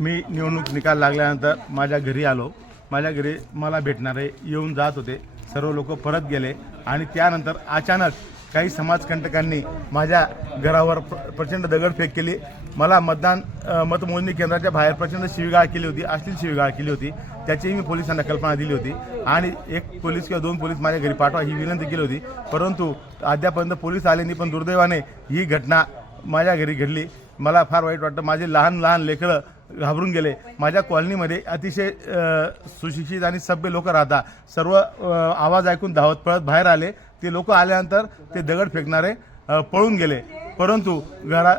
मी निवडणूक निकाल लागल्यानंतर माझ्या घरी आलो. माझ्या घरी मला भेटणारे येऊन जात होते. सर्व लोक परत गेले आणि त्यानंतर अचानक काही समाजकंटकांनी माझ्या घरावर प्र- प्रचंड दगडफेक केली. मला मतदान मतमोजणी केंद्राच्या बाहेर प्रचंड शिवीगाळ केली होती अश्लील शिवीगाळ केली होती. त्याचीही मी पोलिसांना कल्पना दिली होती. आणि एक पोलीस किंवा दोन पोलीस माझ्या घरी पाठवा ही विनंती केली होती. परंतु अद्यापर्यंत पोलीस आले नाही पण दुर्दैवाने ही घटना माझ्या घरी घडली. मला फार वाईट वाटतं माझे लहान लहान लेकरं घाबरून गेले. माझ्या कॉलनीमध्ये अतिशय सुशिक्षित आणि सभ्य लोक राहतात सर्व आवाज ऐकून धावत पळत बाहेर आले. ते लोक आल्यानंतर ते दगड फेकणारे पळून गेले. परंतु घरा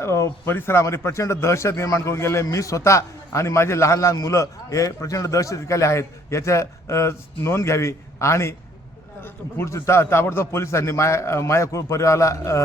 परिसरामध्ये प्रचंड दहशत निर्माण करून गेले. मी स्वतः आणि माझे लहान लहान मुलं हे प्रचंड दहशत विकाले आहेत. याच्या नोंद घ्यावी. आणि पुढचे ता ताबडतोब पोलिसांनी माया माया कु- परिवाराला